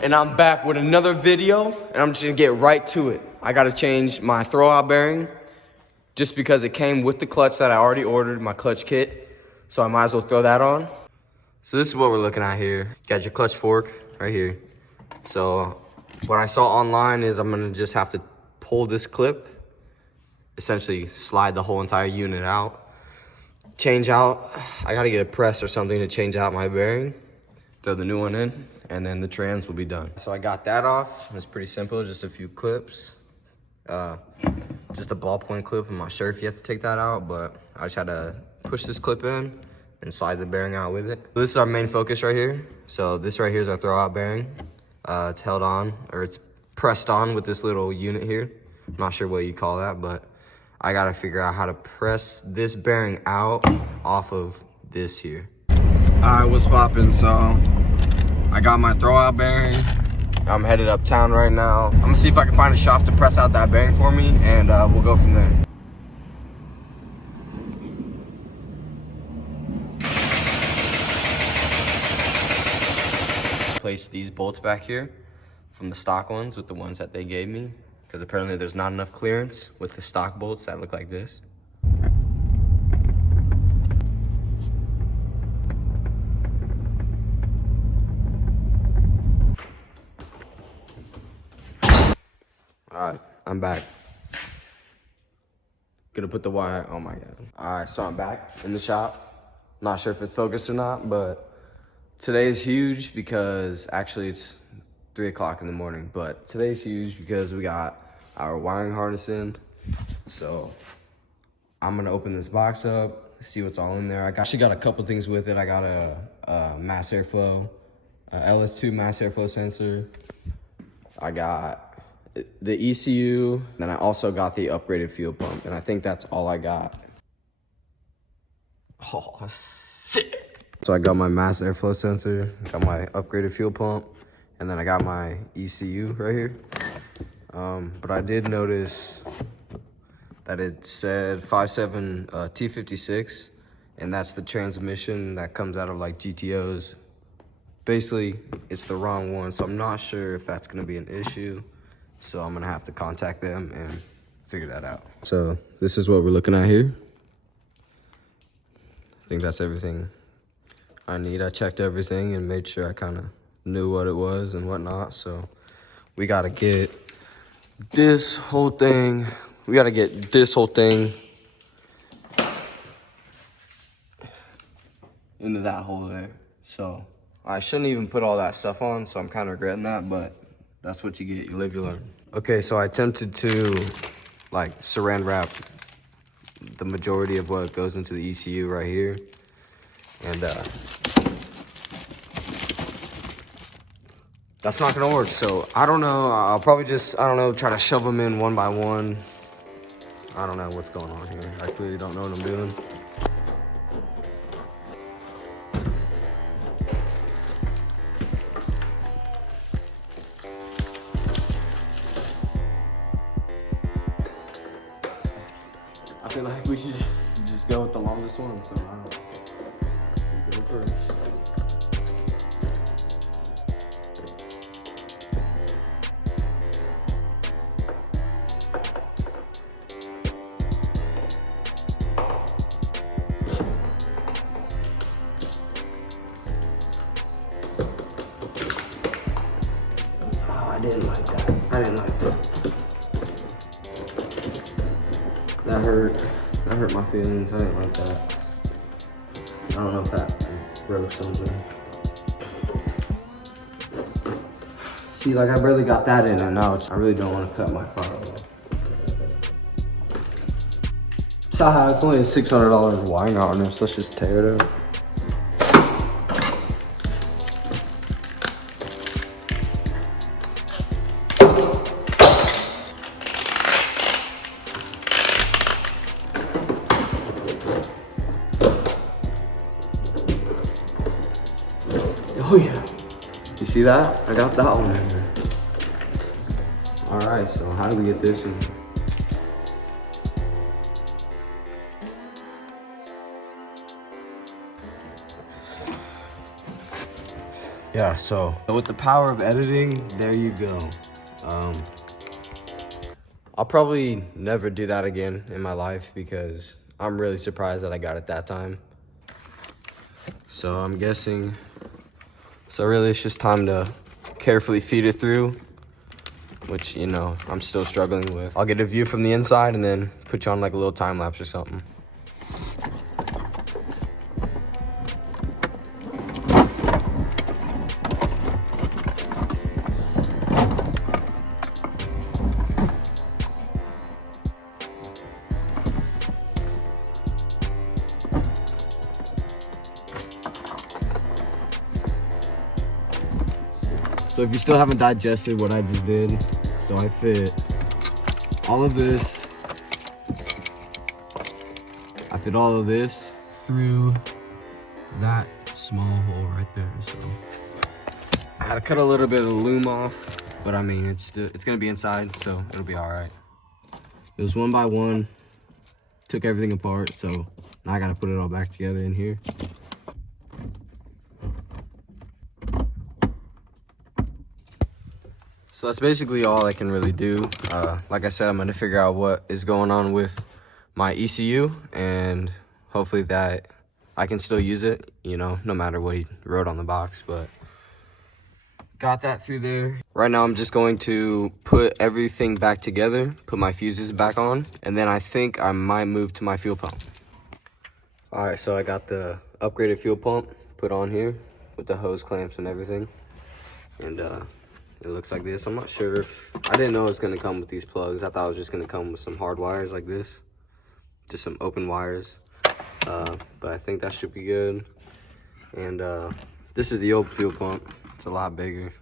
And I'm back with another video, and I'm just gonna get right to it. I gotta change my throwout bearing just because it came with the clutch that I already ordered, my clutch kit. So I might as well throw that on. So this is what we're looking at here. Got your clutch fork right here. So what I saw online is I'm gonna just have to pull this clip, essentially slide the whole entire unit out, change out. I gotta get a press or something to change out my bearing, throw the new one in, and then the trans will be done. So I got that off. It's pretty simple, just a few clips. Just a ballpoint clip. I'm not sure if you have to take that out, but I just had to push this clip in and slide the bearing out with it. This is our main focus right here. So this right here is our throwout bearing. It's held on, or it's pressed on with this little unit here. I'm not sure what you call that, but I gotta figure out how to press this bearing out off of this here. All right, what's poppin'? So I got my throwout bearing. I'm headed uptown right now. I'm gonna see if I can find a shop to press out that bearing for me, and we'll go from there. Place these bolts back here from the stock ones with the ones that they gave me, because apparently there's not enough clearance with the stock bolts that look like this. All right, I'm back. Gonna put the wire, oh my God. All right, so I'm back in the shop. Not sure if it's focused or not, but today is huge because actually it's 3 o'clock in the morning, but today's huge because we got our wiring harness in. So I'm gonna open this box up, see what's all in there. I actually got a couple things with it. I got a mass airflow, LS1 mass airflow sensor. I got the ECU, then I also got the upgraded fuel pump, and I think that's all I got. Oh, sick. So I got my mass airflow sensor, got my upgraded fuel pump, and then I got my ECU right here. But I did notice that it said 5.7 T56, and that's the transmission that comes out of like GTOs. Basically, it's the wrong one, so I'm not sure if that's gonna be an issue. So I'm gonna have to contact them and figure that out. So this is what we're looking at here. I think that's everything I need. I checked everything and made sure I kind of knew what it was and whatnot. So we gotta get this whole thing, into that hole there. So I shouldn't even put all that stuff on, so I'm kind of regretting that, but that's what you get, you live, you learn. Okay, so I attempted to like saran wrap the majority of what goes into the ECU right here. And that's not gonna work, so I don't know. I'll probably just, I don't know, try to shove them in one by one. I don't know what's going on here. I clearly don't know what I'm doing. I feel like we should just go with the longest one, so I don't go first. Oh, I didn't like that. I didn't like that. That hurt my feelings. I didn't like that. I don't know if that broke something. See, like I barely got that in, and now I really don't want to cut my firewall. It's only a $600 wiring harness. Let's just tear it up. Oh yeah, you see that? I got that one in there. All right, so how do we get this in? Yeah, so with the power of editing, there you go. I'll probably never do that again in my life because I'm really surprised that I got it that time. So I'm guessing, so really it's just time to carefully feed it through, which, you know, I'm still struggling with. I'll get a view from the inside and then put you on like a little time lapse or something. So if you still haven't digested what I just did, so I fit all of this, through that small hole right there. So I had to cut a little bit of the loom off, but I mean, it's gonna be inside, so it'll be all right. It was 1 by 1, took everything apart, so now I gotta put it all back together in here. So that's basically all I can really do. Like I said, I'm gonna figure out what is going on with my ECU, and hopefully that I can still use it, you know, no matter what he wrote on the box, but got that through there. Right now I'm just going to put everything back together, put my fuses back on, and then I think I might move to my fuel pump. All right, so I got the upgraded fuel pump put on here with the hose clamps and everything, and it looks like this. I'm not sure if, I didn't know it was gonna come with these plugs. I thought it was just gonna come with some hard wires like this, just some open wires. But I think that should be good. And this is the old fuel pump. It's a lot bigger.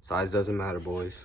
Size doesn't matter, boys.